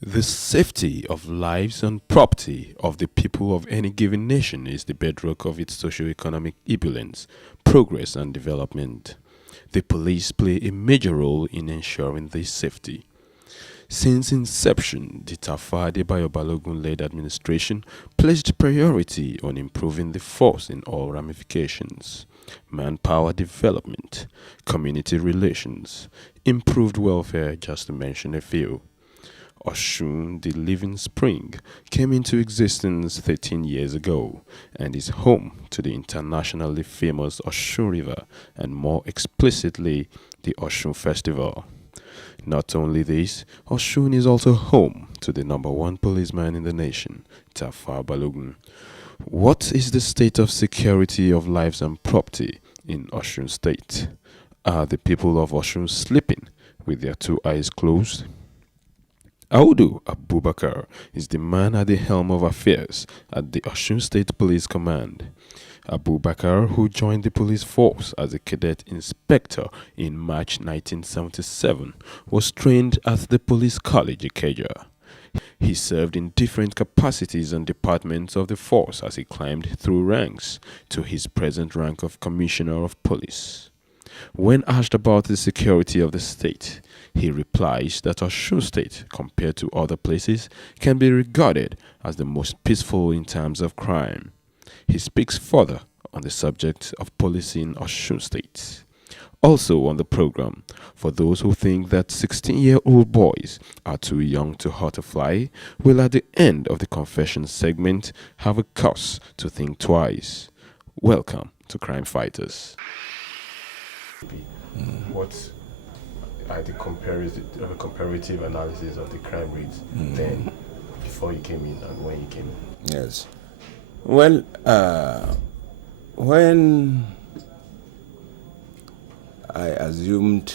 The safety of lives and property of the people of any given nation is the bedrock of its socio-economic ebullience, progress, and development. The police play a major role in ensuring this safety. Since inception, the Tafa Adebayo Balogun-led administration placed priority on improving the force in all ramifications: manpower development, community relations, improved welfare, just to mention a few. Osun, the living spring, came into existence 13 years ago and is home to the internationally famous Osun River and, more explicitly, the Osun Festival. Not only this, Osun is also home to the number one policeman in the nation, Tafa Balogun. What is the state of security of lives and property in Osun State? Are the people of Osun sleeping with their two eyes closed? Audu Abubakar is the man at the helm of affairs at the Osun State Police Command. Abubakar, who joined the police force as a cadet inspector in March 1977, was trained at the Police College Ikeja. He served in different capacities and departments of the force as he climbed through ranks to his present rank of Commissioner of Police. When asked about the security of the state, he replies that Osun State, compared to other places, can be regarded as the most peaceful in terms of crime. He speaks further on the subject of policing Osun State. Also on the program, for those who think that 16-year-old boys are too young to hurt a fly, will at the end of the confession segment have a cause to think twice. Welcome to Crime Fighters. What are the comparative analysis of the crime rates then, before you came in and when you came in? Yes. Well, when I assumed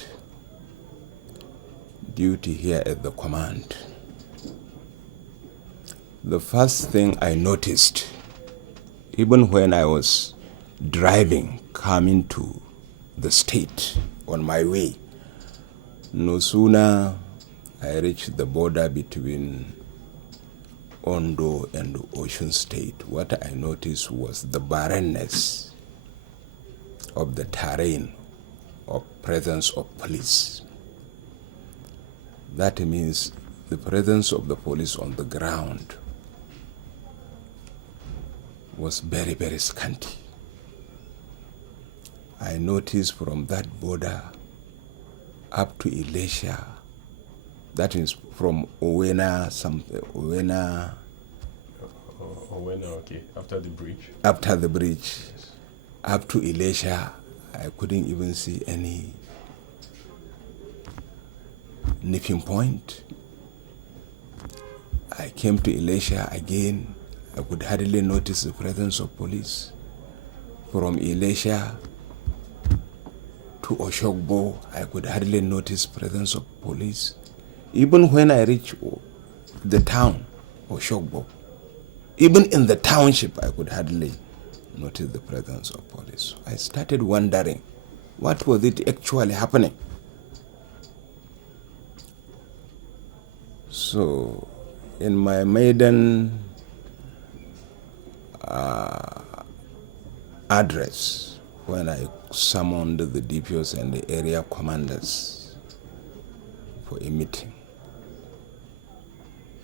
duty here at the command, the first thing I noticed, even when I was driving, coming to the state on my way, no sooner I reached the border between Ondo and Osun State, what I noticed was the barrenness of the terrain of presence of police. That means the presence of the police on the ground was very, very scanty. I noticed from that border up to Elisha, that is from Owena, okay, after the bridge. After the bridge, yes. Up to Elisha, I couldn't even see any nipping point. I came to Elisha again, I could hardly notice the presence of police. From Elisha to Oshogbo, I could hardly notice presence of police. Even when I reached the town, Oshogbo, even in the township, I could hardly notice the presence of police. I started wondering, what was it actually happening? So, in my maiden address, when I summoned the DPOs and the area commanders for a meeting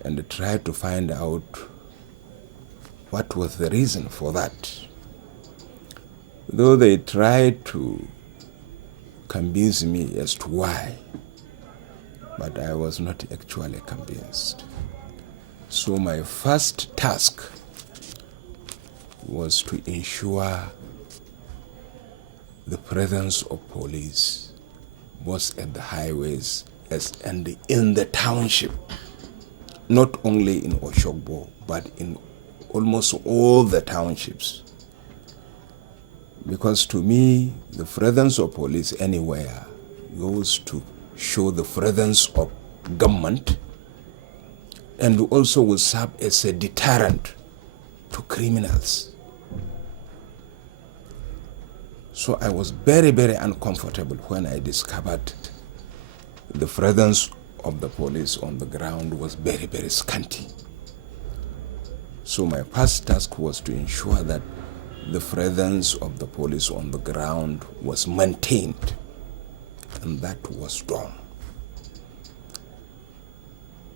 and tried to find out what was the reason for that. Though they tried to convince me as to why, but I was not actually convinced. So my first task was to ensure the presence of police both at the highways and in the township, not only in Oshogbo, but in almost all the townships. Because to me, the presence of police anywhere goes to show the presence of government and also will serve as a deterrent to criminals. So I was very, very uncomfortable when I discovered the presence of the police on the ground was very, very scanty. So my first task was to ensure that the presence of the police on the ground was maintained, and that was done.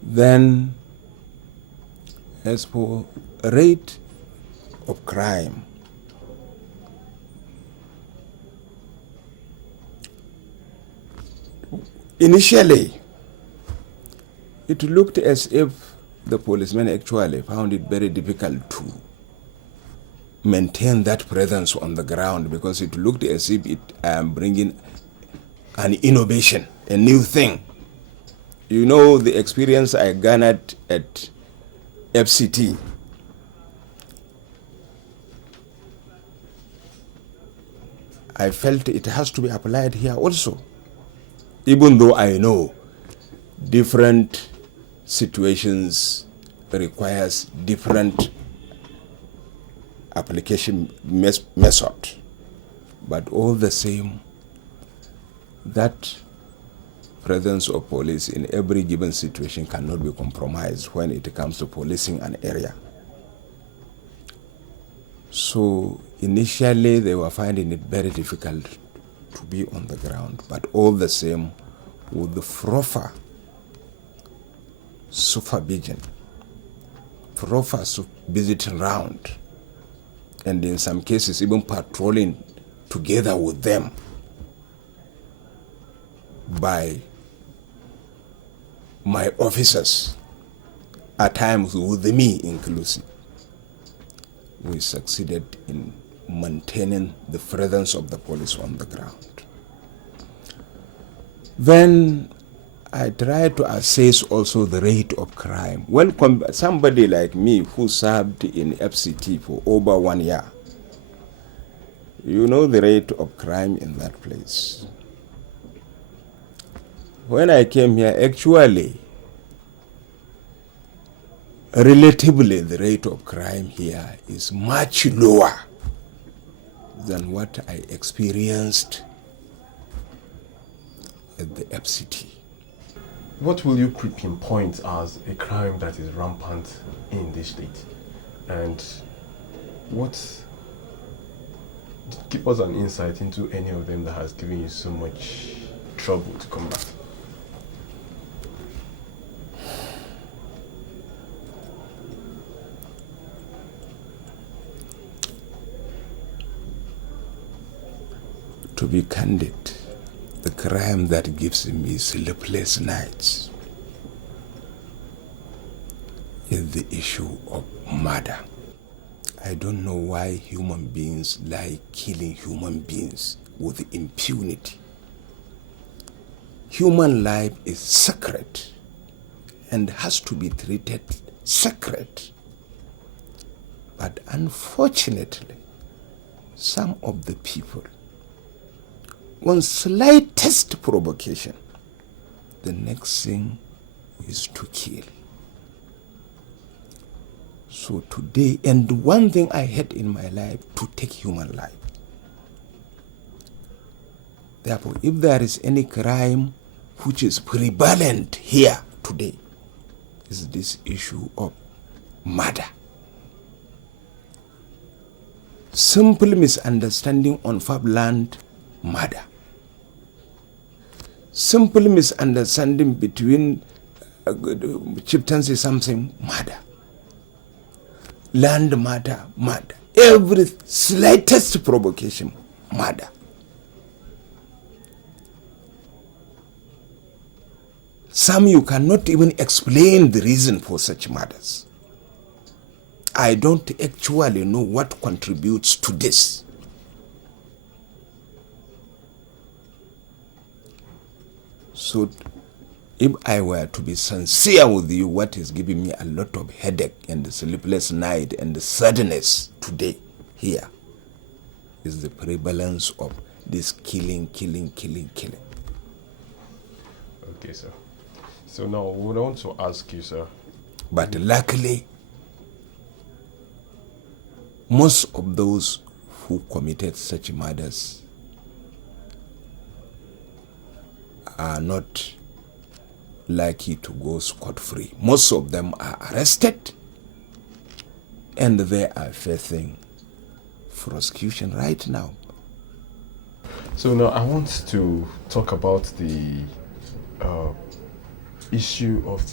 Then, as for rate of crime, initially, it looked as if the policemen actually found it very difficult to maintain that presence on the ground, because it looked as if it bringing an innovation, a new thing. You know, the experience I garnered at FCT, I felt it has to be applied here also, even though I know different situations requires different application method, but all the same, that presence of police in every given situation cannot be compromised when it comes to policing an area. So initially they were finding it very difficult to be on the ground, but all the same, with the proper supervision, proper visiting round, and in some cases even patrolling together with them by my officers, at times with me inclusive, we succeeded in maintaining the presence of the police on the ground. Then I try to assess also the rate of crime. When somebody like me who served in FCT for over 1 year, you know the rate of crime in that place. When I came here, actually, relatively the rate of crime here is much lower than what I experienced at the FCT. What will you pinpoint as a crime that is rampant in this state? And give us an insight into any of them that has given you so much trouble to combat. To be candid, the crime that gives me sleepless nights is the issue of murder. I don't know why human beings like killing human beings with impunity. Human life is sacred and has to be treated sacred. But unfortunately, some of the people, on slightest provocation, the next thing is to kill. So today, and one thing I hate in my life, to take human life. Therefore, if there is any crime which is prevalent here today, is this issue of murder. Simple misunderstanding on farmland, murder. Simple misunderstanding between chieftaincy, something, murder. Land matter, murder. Every slightest provocation, murder. Some you cannot even explain the reason for such murders. I don't actually know what contributes to this. So if I were to be sincere with you, what is giving me a lot of headache and sleepless night and sadness today here is the prevalence of this killing. Okay, sir. So now we want to ask you, sir. But luckily, most of those who committed such murders are not lucky to go scot-free. Most of them are arrested and they are facing prosecution right now. So now I want to talk about the issue of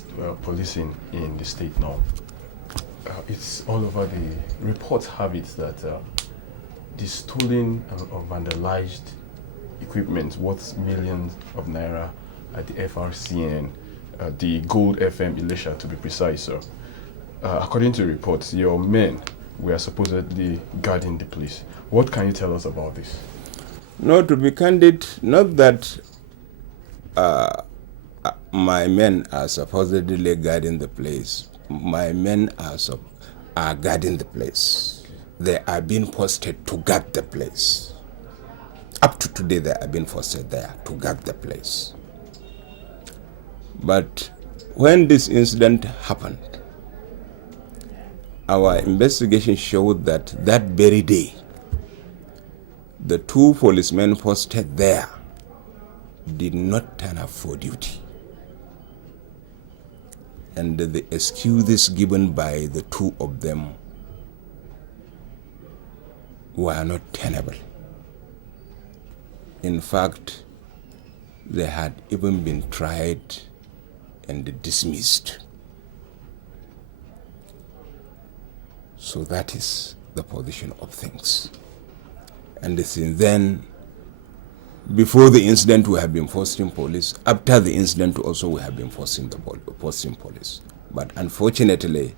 policing in the state now. It's all over. The reports have it that the stolen or vandalized equipment worth millions of naira at the FRCN, the Gold FM Elisha to be precise. So, according to reports, your men were supposedly guarding the place. What can you tell us about this? No, to be candid, not that my men are supposedly guarding the place. My men are guarding the place. They are being posted to guard the place. Up to today, they are being posted there to guard the place. But when this incident happened, our investigation showed that very day, the two policemen posted there did not turn up for duty. And the excuses given by the two of them were not tenable. In fact, they had even been tried and dismissed. So that is the position of things. And since then, before the incident, we have been forcing police. After the incident, also we have been forcing police. But unfortunately,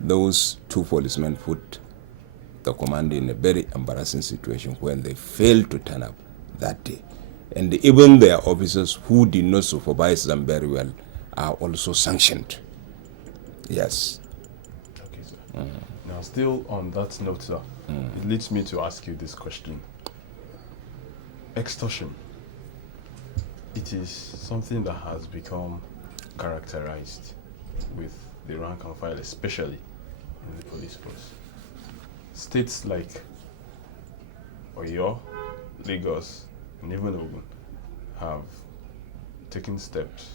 those two policemen put the command in a very embarrassing situation when they failed to turn up that day. And even their officers who did not supervise them very well are also sanctioned. Yes. Okay, sir. Now, still on that note, sir, it leads me to ask you this question. Extortion. It is something that has become characterized with the rank and file, especially in the police force. States like Oyo, Lagos, and even Ogun have taken steps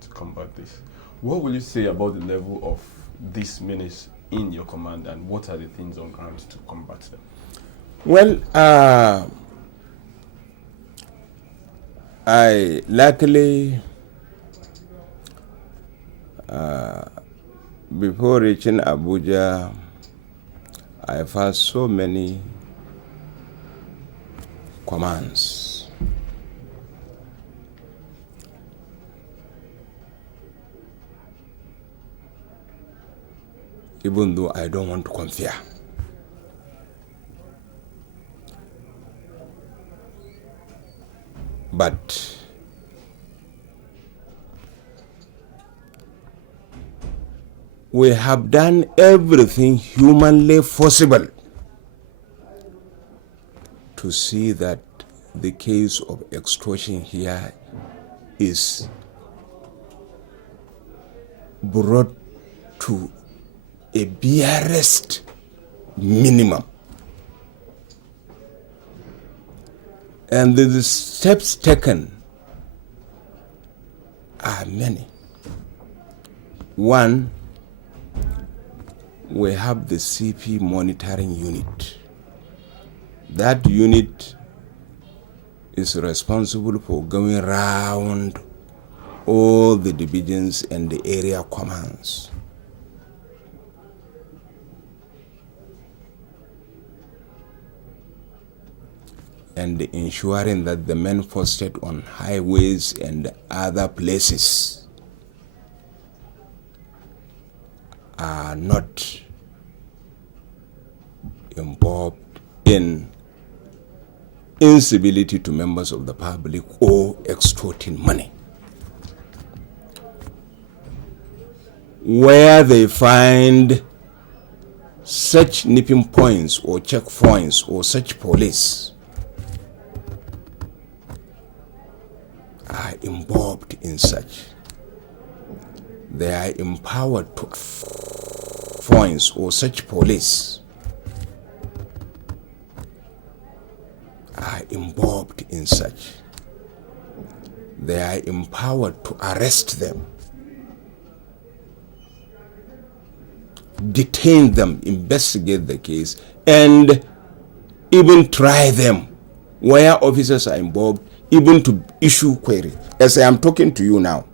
to combat this. What will you say about the level of this menace in your command, and what are the things on ground to combat them? Well, I luckily, before reaching Abuja, I've had so many commands. Even though I don't want to compare. But we have done everything humanly possible to see that the case of extortion here is brought to a barest minimum. And the steps taken are many. One, we have the CP monitoring unit. That unit is responsible for going around all the divisions and the area commands. And ensuring that the men posted on highways and other places are not involved in incivility to members of the public or extorting money. Where they find such nipping points or checkpoints or such police are involved in such, they are empowered to points or such police are involved in such, they are empowered to arrest them, detain them, investigate the case, and even try them where officers are involved, even to issue query. As I am talking to you now,